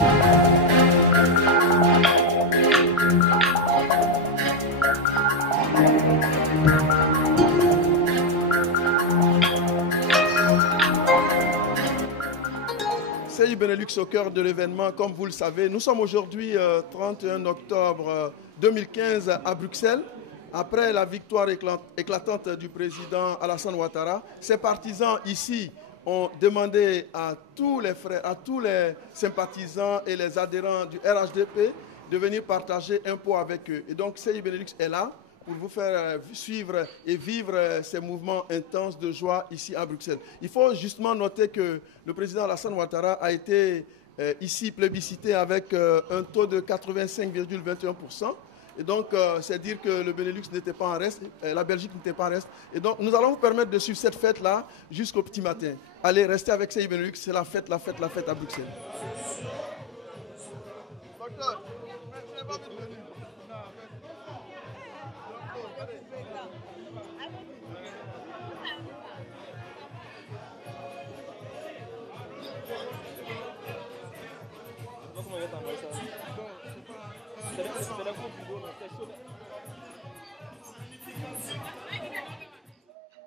CI Benelux au cœur de l'événement, comme vous le savez. Nous sommes aujourd'hui 31 octobre 2015 à Bruxelles. Après la victoire éclatante du président Alassane Ouattara, ses partisans ici ont demandé à tous les frères, à tous les sympathisants et les adhérents du RHDP de venir partager un pot avec eux. Et donc CI Benelux est là pour vous faire suivre et vivre ces mouvements intenses de joie ici à Bruxelles. Il faut justement noter que le président Alassane Ouattara a été ici plébiscité avec un taux de 85,21%. Et donc, c'est dire que le Benelux n'était pas en reste, la Belgique n'était pas en reste. Et donc, nous allons vous permettre de suivre cette fête-là jusqu'au petit matin. Allez, restez avec CI Benelux, c'est la fête à Bruxelles. Docteur, je n'ai pas vu de venir.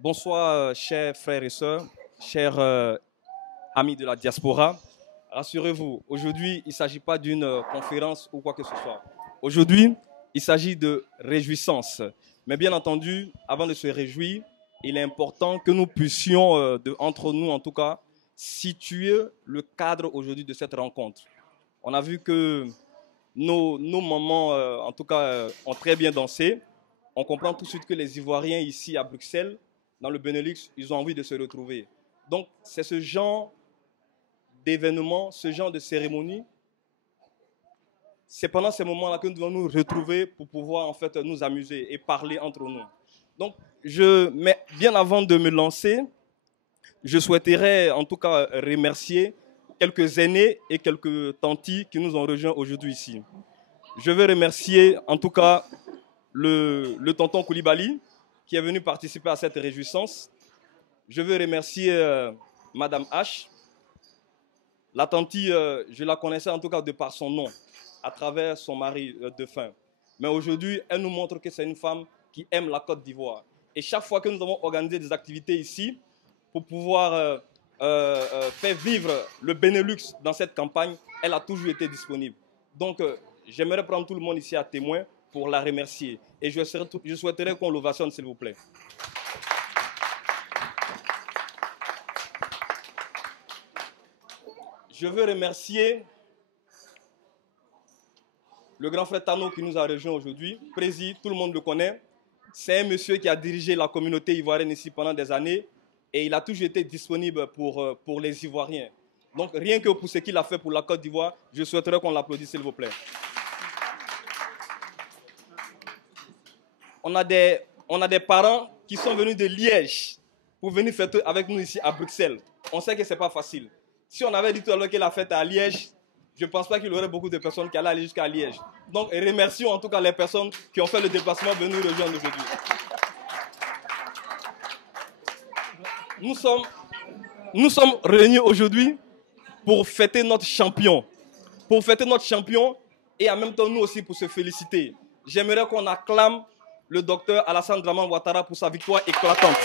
Bonsoir, chers frères et sœurs, chers amis de la diaspora. Rassurez-vous, aujourd'hui, il ne s'agit pas d'une conférence ou quoi que ce soit. Aujourd'hui, il s'agit de réjouissance. Mais bien entendu, avant de se réjouir, il est important que nous puissions, entre nous en tout cas, situer le cadre aujourd'hui de cette rencontre. On a vu que nos mamans, en tout cas, ont très bien dansé. On comprend tout de suite que les Ivoiriens ici à Bruxelles, dans le Benelux, ils ont envie de se retrouver. Donc, c'est ce genre d'événement, ce genre de cérémonie. C'est pendant ces moments-là que nous devons nous retrouver pour pouvoir en fait nous amuser et parler entre nous. Donc, mais bien avant de me lancer, je souhaiterais en tout cas remercier quelques aînés et quelques tantis qui nous ont rejoints aujourd'hui ici. Je veux remercier en tout cas le tonton Koulibaly qui est venu participer à cette réjouissance. Je veux remercier Madame H. La tantie, je la connaissais en tout cas de par son nom, à travers son mari défunt. Mais aujourd'hui, elle nous montre que c'est une femme qui aime la Côte d'Ivoire. Et chaque fois que nous avons organisé des activités ici, pour pouvoir faire vivre le Benelux dans cette campagne, elle a toujours été disponible. Donc, j'aimerais prendre tout le monde ici à témoin pour la remercier. Et je souhaiterais qu'on l'ovationne, s'il vous plaît. Je veux remercier le grand frère Tano qui nous a rejoint aujourd'hui. Prési, tout le monde le connaît. C'est un monsieur qui a dirigé la communauté ivoirienne ici pendant des années et il a toujours été disponible pour les Ivoiriens. Donc rien que pour ce qu'il a fait pour la Côte d'Ivoire, je souhaiterais qu'on l'applaudisse, s'il vous plaît. On a des parents qui sont venus de Liège pour venir fêter avec nous ici à Bruxelles. On sait que ce n'est pas facile. Si on avait dit tout à l'heure que la fête est à Liège, je ne pense pas qu'il y aurait beaucoup de personnes qui allaient aller jusqu'à Liège. Donc, remercions en tout cas les personnes qui ont fait le déplacement venir nous rejoindre aujourd'hui. Nous sommes réunis aujourd'hui pour fêter notre champion. Pour fêter notre champion et en même temps nous aussi pour se féliciter. J'aimerais qu'on acclame le docteur Alassane Dramane Ouattara pour sa victoire éclatante.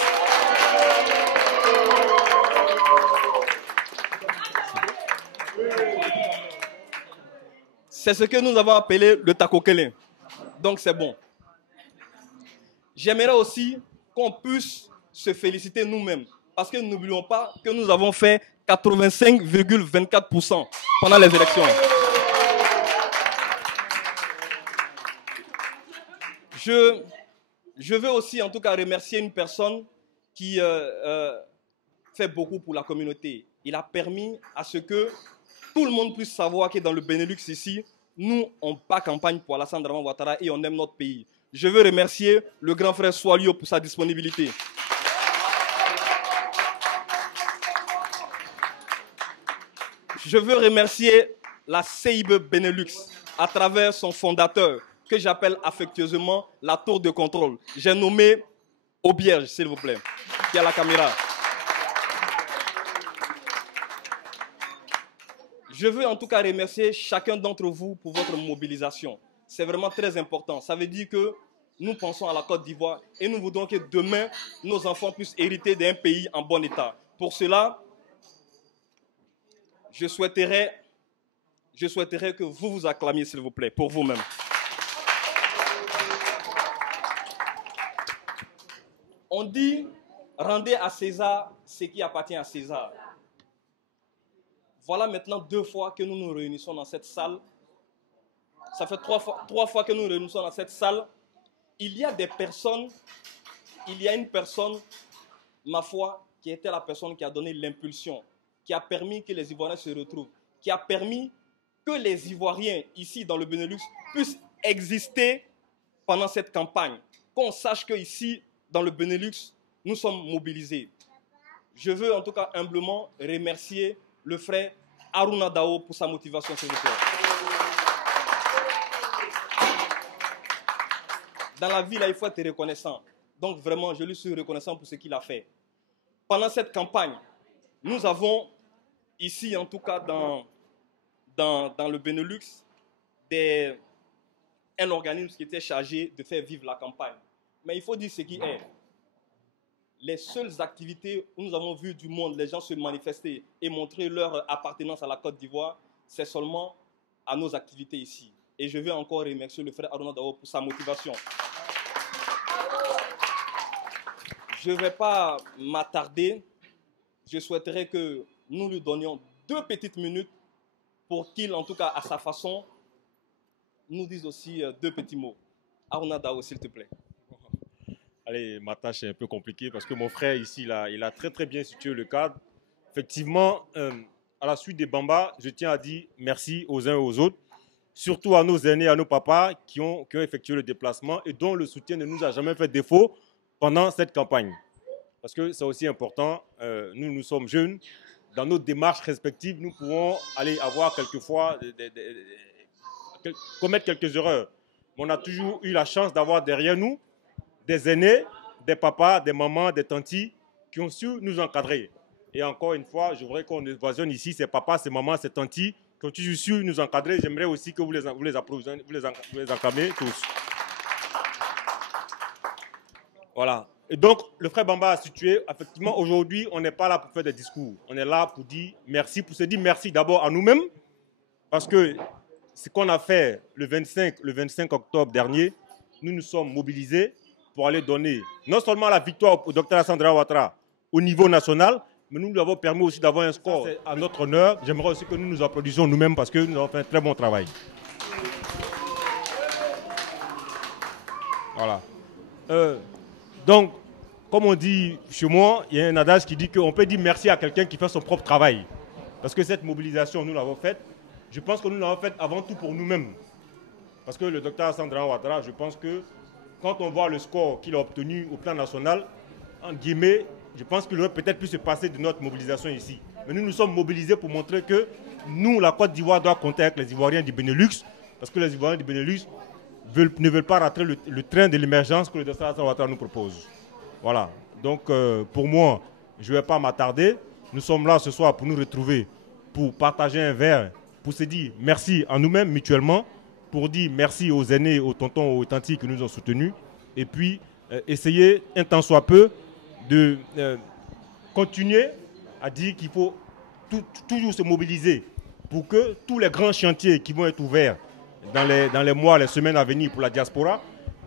C'est ce que nous avons appelé le takokele. Donc c'est bon. J'aimerais aussi qu'on puisse se féliciter nous-mêmes. Parce que n'oublions pas que nous avons fait 85,24% pendant les élections. Je veux aussi en tout cas remercier une personne qui fait beaucoup pour la communauté. Il a permis à ce que tout le monde puisse savoir que dans le Benelux ici, nous, on bat campagne pour Alassane Dramane Ouattara et on aime notre pays. Je veux remercier le grand frère Swalio pour sa disponibilité. Je veux remercier la CIB Benelux à travers son fondateur, que j'appelle affectueusement la tour de contrôle. J'ai nommé Aubierge, s'il vous plaît, qui est à la caméra. Je veux en tout cas remercier chacun d'entre vous pour votre mobilisation. C'est vraiment très important. Ça veut dire que nous pensons à la Côte d'Ivoire et nous voudrons que demain, nos enfants puissent hériter d'un pays en bon état. Pour cela, je souhaiterais que vous vous acclamiez, s'il vous plaît, pour vous-même. On dit, rendez à César ce qui appartient à César. Voilà maintenant 2 fois que nous nous réunissons dans cette salle. Ça fait 3 fois que nous nous réunissons dans cette salle. Il y a des personnes, il y a une personne, ma foi, qui était la personne qui a donné l'impulsion, qui a permis que les Ivoiriens se retrouvent, qui a permis que les Ivoiriens ici dans le Benelux puissent exister pendant cette campagne. Qu'on sache qu'ici, dans le Benelux, nous sommes mobilisés. Je veux en tout cas humblement remercier le frère Haruna Dao pour sa motivation, s'il vous plaît. Dans la vie, là, il faut être reconnaissant. Donc vraiment, je lui suis reconnaissant pour ce qu'il a fait. Pendant cette campagne, nous avons ici, en tout cas dans le Benelux, un organisme qui était chargé de faire vivre la campagne. Mais il faut dire ce qui est. Les seules activités où nous avons vu du monde, les gens se manifester et montrer leur appartenance à la Côte d'Ivoire, c'est seulement à nos activités ici. Et je veux encore remercier le frère Haruna Dao pour sa motivation. Je ne vais pas m'attarder. Je souhaiterais que nous lui donnions 2 petites minutes pour qu'il, en tout cas à sa façon, nous dise aussi 2 petits mots. Haruna Dao, s'il te plaît. Allez, ma tâche est un peu compliquée parce que mon frère ici, là, il a très très bien situé le cadre. Effectivement, à la suite des Bamba, je tiens à dire merci aux uns et aux autres, surtout à nos aînés, à nos papas qui ont effectué le déplacement et dont le soutien ne nous a jamais fait défaut pendant cette campagne. Parce que c'est aussi important, nous sommes jeunes, dans nos démarches respectives, nous pouvons aller avoir quelquefois, commettre quelques erreurs. Mais on a toujours eu la chance d'avoir derrière nous des aînés, des papas, des mamans, des tantis qui ont su nous encadrer. Et encore une fois, je voudrais qu'on évasionne ici ces papas, ces mamans, ces tantis qui ont toujours su nous encadrer. J'aimerais aussi que vous les acclamez tous. Voilà. Et donc, le frère Bamba a situé, effectivement, aujourd'hui, on n'est pas là pour faire des discours. On est là pour dire merci, pour se dire merci d'abord à nous-mêmes, parce que ce qu'on a fait le 25 octobre dernier, nous nous sommes mobilisés pour aller donner non seulement la victoire au Dr Alassane Ouattara au niveau national, mais nous lui avons permis aussi d'avoir un score à notre honneur. J'aimerais aussi que nous nous applaudissions nous-mêmes parce que nous avons fait un très bon travail. Voilà. Donc, comme on dit chez moi, il y a un adage qui dit qu'on peut dire merci à quelqu'un qui fait son propre travail. Parce que cette mobilisation, nous l'avons faite. Je pense que nous l'avons faite avant tout pour nous-mêmes. Parce que le Dr Alassane Ouattara, je pense que quand on voit le score qu'il a obtenu au plan national, en guillemets, je pense qu'il aurait peut-être pu se passer de notre mobilisation ici. Mais nous nous sommes mobilisés pour montrer que nous, la Côte d'Ivoire, doit compter avec les Ivoiriens du Benelux, parce que les Ivoiriens du Benelux ne veulent pas rater le train de l'émergence que le Dr Alassane Ouattara nous propose. Voilà. Donc, pour moi, je ne vais pas m'attarder. Nous sommes là ce soir pour nous retrouver, pour partager un verre, pour se dire merci à nous-mêmes mutuellement, pour dire merci aux aînés, aux tontons, aux tantis qui nous ont soutenus, et puis essayer, un temps soit peu, de continuer à dire qu'il faut toujours se mobiliser pour que tous les grands chantiers qui vont être ouverts dans les mois, les semaines à venir pour la diaspora,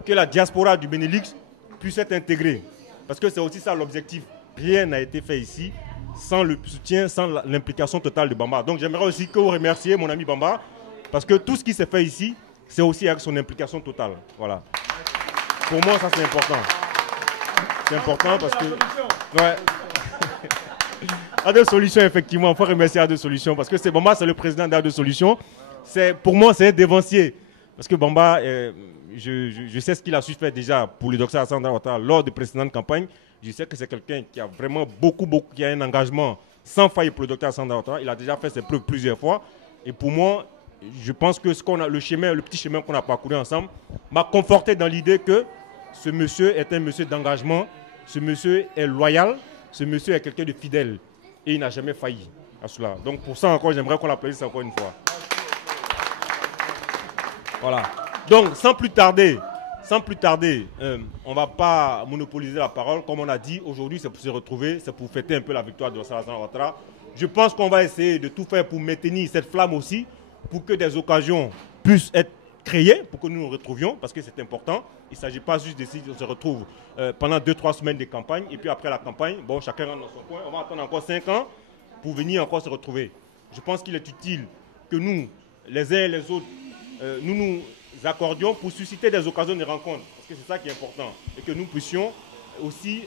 que la diaspora du Benelux puisse être intégrée. Parce que c'est aussi ça l'objectif. Rien n'a été fait ici sans le soutien, sans l'implication totale de Bamba. Donc j'aimerais aussi que vous remerciez mon ami Bamba, parce que tout ce qui s'est fait ici, c'est aussi avec son implication totale. Voilà. Pour moi, ça c'est important. C'est important parce que... Ouais. A2 Solutions, effectivement, il faut remercier A2 Solutions, parce que Bamba, c'est le président d'A2 Solutions. Pour moi, c'est un dévancier. Parce que Bamba, je sais ce qu'il a su faire déjà pour le Dr Alassane Ouattara lors de précédentes campagnes. Je sais que c'est quelqu'un qui a vraiment beaucoup, qui a un engagement sans faille pour le Dr Alassane Ouattara. Il a déjà fait ses preuves plusieurs fois. Et pour moi, je pense que le petit chemin qu'on a parcouru ensemble m'a conforté dans l'idée que ce monsieur est un monsieur d'engagement, ce monsieur est loyal, ce monsieur est quelqu'un de fidèle et il n'a jamais failli. à cela. Donc pour ça encore, j'aimerais qu'on l'applaudisse encore une fois. Voilà. Donc sans plus tarder, on ne va pas monopoliser la parole. Comme on a dit, aujourd'hui c'est pour se retrouver, c'est pour fêter un peu la victoire de Alassane Ouattara. Je pense qu'on va essayer de tout faire pour maintenir cette flamme aussi, pour que des occasions puissent être créées, pour que nous nous retrouvions, parce que c'est important. Il ne s'agit pas juste d'ici, on se retrouve pendant 2-3 semaines de campagne, et puis après la campagne, bon, chacun rentre dans son coin, on va attendre encore 5 ans pour venir encore se retrouver. Je pense qu'il est utile que nous, les uns et les autres, nous nous accordions pour susciter des occasions de rencontres, parce que c'est ça qui est important, et que nous puissions aussi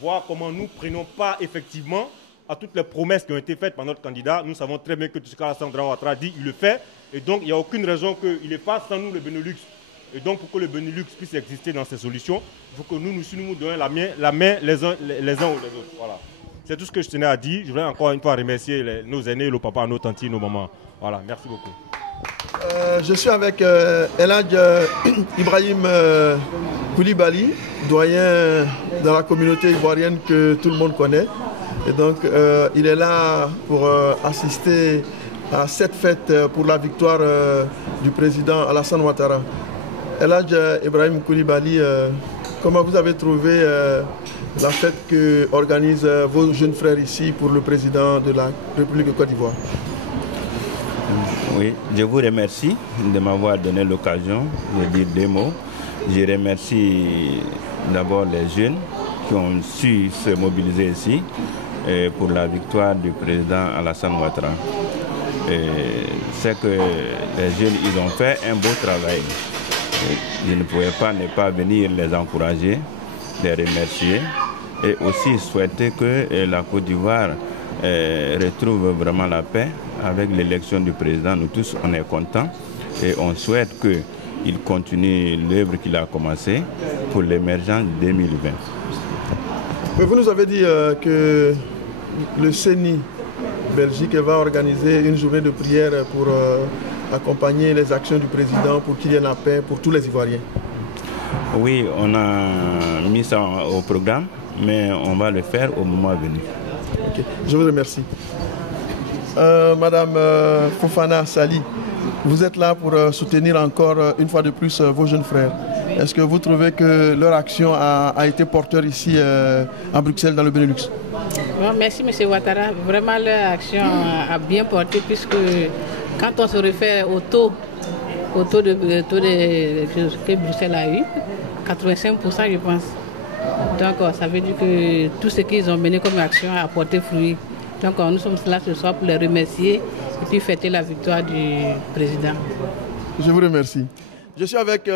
voir comment nous prenons part effectivement à toutes les promesses qui ont été faites par notre candidat. Nous savons très bien que tout ce qu'Alassane Ouattara dit, il le fait, et donc il n'y a aucune raison qu'il le fasse sans nous, le Benelux. Et donc pour que le Benelux puisse exister dans ces solutions, il faut que nous nous donnions la main les uns ou les autres. Voilà. C'est tout ce que je tenais à dire. Je voudrais encore une fois remercier nos aînés, nos papas, nos tantis, nos mamans. Voilà, merci beaucoup. Je suis avec Elhadj Ibrahim Koulibaly, doyen dans la communauté ivoirienne que tout le monde connaît. Et donc, il est là pour assister à cette fête pour la victoire du président Alassane Ouattara. Elhadj Ibrahim Koulibaly, comment vous avez trouvé la fête que organisent vos jeunes frères ici pour le président de la République de Côte d'Ivoire? Oui, je vous remercie de m'avoir donné l'occasion de dire 2 mots. Je remercie d'abord les jeunes qui ont su se mobiliser ici pour la victoire du président Alassane Ouattara. C'est que les jeunes, ils ont fait un beau travail. Je ne pouvais pas ne pas venir les encourager, les remercier et aussi souhaiter que la Côte d'Ivoire retrouve vraiment la paix avec l'élection du président. Nous tous, on est contents et on souhaite qu'il continue l'œuvre qu'il a commencée pour l'émergence 2020. Mais vous nous avez dit que le CENI Belgique va organiser une journée de prière pour accompagner les actions du président pour qu'il y ait la paix pour tous les Ivoiriens. Oui, on a mis ça au programme, mais on va le faire au moment venu. Okay. Je vous remercie. Madame Fofana Sali, vous êtes là pour soutenir encore une fois de plus vos jeunes frères. Est-ce que vous trouvez que leur action a été porteur ici à Bruxelles, dans le Benelux? Bon, merci M. Ouattara. Vraiment, leur action a bien porté puisque quand on se réfère au taux que Bruxelles a eu, 85% je pense. Donc ça veut dire que tout ce qu'ils ont mené comme action a porté fruit. Donc nous sommes là ce soir pour les remercier et puis fêter la victoire du président. Je vous remercie. Je suis avec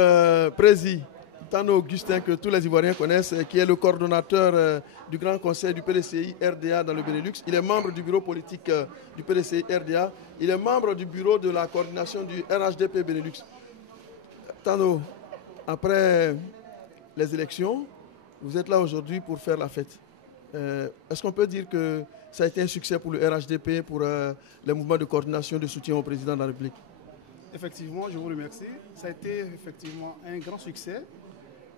Prési Tano Augustin, que tous les Ivoiriens connaissent, qui est le coordonnateur du Grand Conseil du PDCI RDA dans le Benelux. Il est membre du bureau politique du PDCI RDA. Il est membre du bureau de la coordination du RHDP Benelux. Tano, après les élections, vous êtes là aujourd'hui pour faire la fête. Est-ce qu'on peut dire que ça a été un succès pour le RHDP, pour les mouvements de coordination de soutien au président de la République? Effectivement, je vous remercie. Ça a été effectivement un grand succès.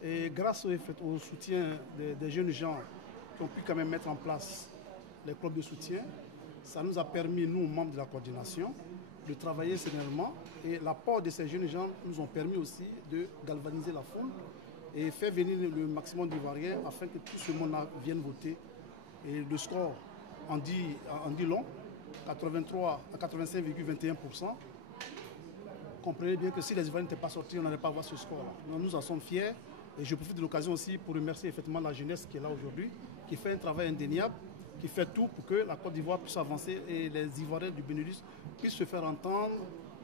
Et grâce au soutien des jeunes gens qui ont pu quand même mettre en place les clubs de soutien, ça nous a permis, nous, membres de la coordination, de travailler sereinement. Et l'apport de ces jeunes gens nous ont permis aussi de galvaniser la foule et faire venir le maximum d'Ivoiriens afin que tout ce monde-là vienne voter. Et le score en dit long, 83 à 85,21%. Comprenez bien que si les Ivoiriens n'étaient pas sortis, on n'allait pas voir ce score-là. Nous en sommes fiers. Et je profite de l'occasion aussi pour remercier effectivement la jeunesse qui est là aujourd'hui, qui fait un travail indéniable, qui fait tout pour que la Côte d'Ivoire puisse avancer et les Ivoiriens du Benelux puissent se faire entendre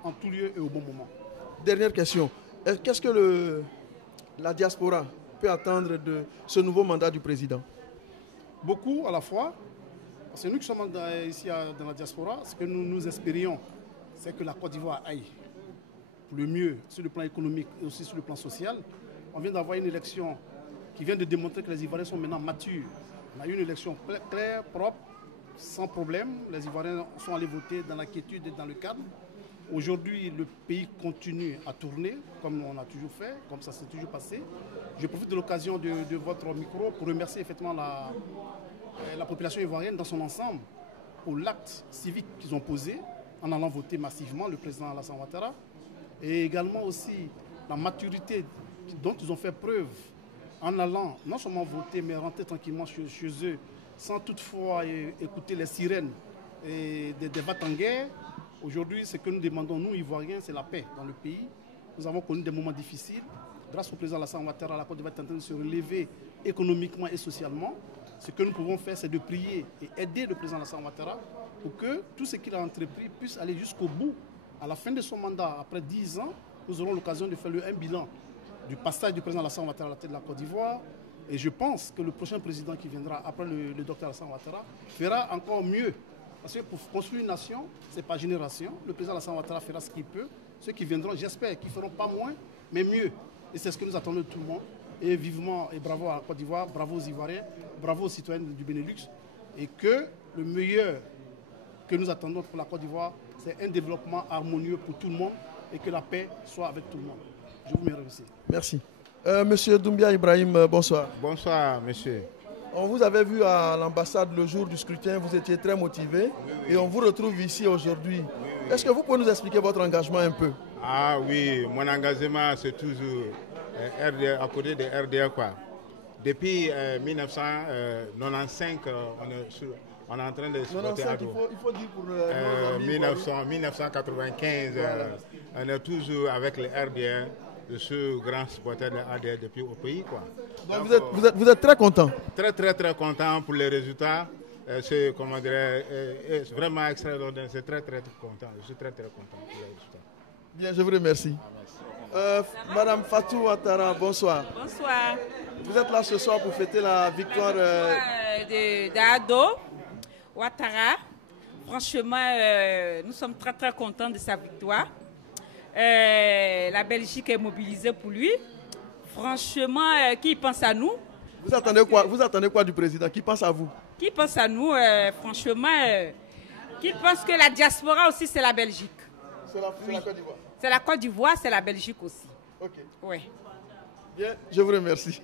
en tout lieu et au bon moment. Dernière question. Qu'est-ce que la diaspora peut attendre de ce nouveau mandat du président? Beaucoup à la fois. Parce que nous qui sommes ici dans la diaspora, ce que nous espérions, c'est que la Côte d'Ivoire aille pour le mieux sur le plan économique et aussi sur le plan social. On vient d'avoir une élection qui vient de démontrer que les Ivoiriens sont maintenant matures. On a eu une élection claire, propre, sans problème. Les Ivoiriens sont allés voter dans la quiétude et dans le calme. Aujourd'hui, le pays continue à tourner, comme on a toujours fait, comme ça s'est toujours passé. Je profite de l'occasion de votre micro pour remercier effectivement la population ivoirienne dans son ensemble pour l'acte civique qu'ils ont posé en allant voter massivement le président Alassane Ouattara, et également aussi la maturité dont ils ont fait preuve en allant non seulement voter, mais rentrer tranquillement chez eux, sans toutefois écouter les sirènes et des vats en guerre. Aujourd'hui, ce que nous demandons, nous, Ivoiriens, c'est la paix dans le pays. Nous avons connu des moments difficiles. Grâce au président Alassane Ouattara, la Côte d'Ivoire est en train de se relever économiquement et socialement. Ce que nous pouvons faire, c'est de prier et aider le président Alassane Ouattara pour que tout ce qu'il a entrepris puisse aller jusqu'au bout. À la fin de son mandat, après 10 ans, nous aurons l'occasion de faire un bilan du passage du président Alassane Ouattara à la tête de la Côte d'Ivoire. Et je pense que le prochain président qui viendra après le docteur Alassane Ouattara fera encore mieux. Parce que pour construire une nation, ce n'est pas génération. Le président Alassane Ouattara fera ce qu'il peut. Ceux qui viendront, j'espère qu'ils ne feront pas moins, mais mieux. Et c'est ce que nous attendons de tout le monde. Et vivement et bravo à la Côte d'Ivoire, bravo aux Ivoiriens, bravo aux citoyens du Benelux. Et que le meilleur que nous attendons pour la Côte d'Ivoire, c'est un développement harmonieux pour tout le monde et que la paix soit avec tout le monde. Je vous remercie. Merci. Monsieur Doumbia Ibrahim, bonsoir. Bonsoir, monsieur. On vous avait vu à l'ambassade le jour du scrutin, vous étiez très motivé et on vous retrouve ici aujourd'hui. Est-ce que vous pouvez nous expliquer votre engagement un peu? Ah oui, mon engagement c'est toujours RDA, à côté de RDA quoi. Depuis 1995, on est en train de se voter à dos. Il faut dire pour 1995, voilà. On est toujours avec les RDA, de ce grand supporter de RDA depuis au pays quoi. Donc vous êtes très content? Très content pour les résultats. C'est vraiment extraordinaire. C'est très content. Je suis très content pour les résultats. Bien, je vous remercie. Madame Fatou Ouattara, bonsoir. Bonsoir. Vous êtes là ce soir pour fêter la victoire d'Ado Ouattara. Franchement, nous sommes très contents de sa victoire. La Belgique est mobilisée pour lui. Franchement, qui pense à nous? Vous attendez quoi du président? Qui pense à vous? Qui pense à nous? Franchement, qui pense que la diaspora aussi, c'est la Belgique. C'est la Côte d'Ivoire. C'est la Côte d'Ivoire, c'est la Belgique aussi. Ok. Oui. Bien, je vous remercie.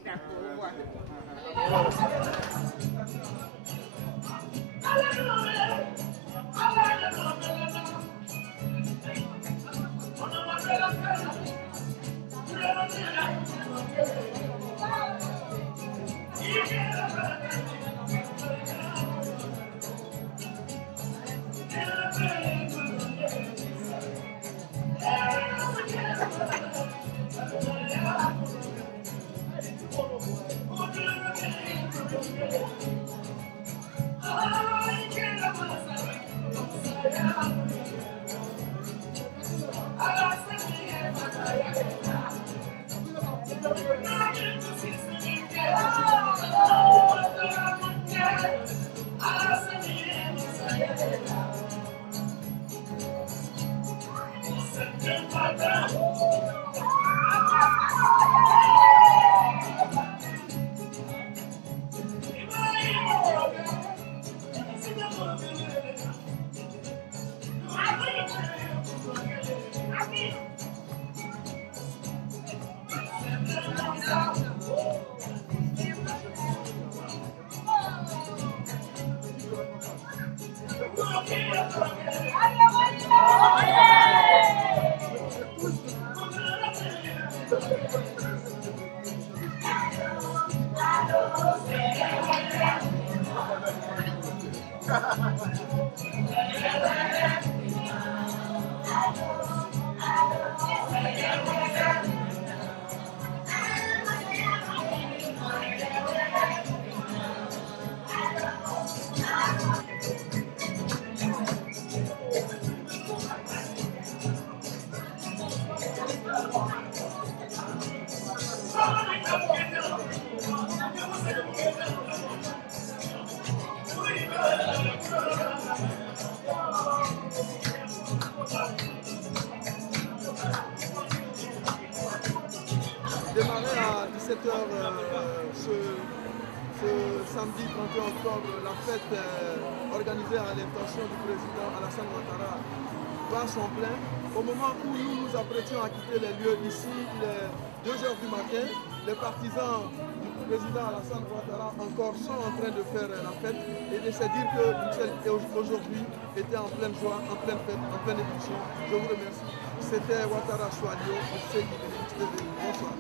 Démarrer à 17h ce samedi 31 octobre, la fête organisée à l'intention du président Alassane Ouattara bat son plein. Au moment où nous nous apprêtions à quitter les lieux ici, il est 2h du matin, les partisans président Alassane Ouattara encore sont en train de faire la fête et de se dire que Bruxelles aujourd'hui était en pleine joie, en pleine fête, en pleine édition. Je vous remercie. C'était Ouattara Soadio, bonsoir. Bonsoir.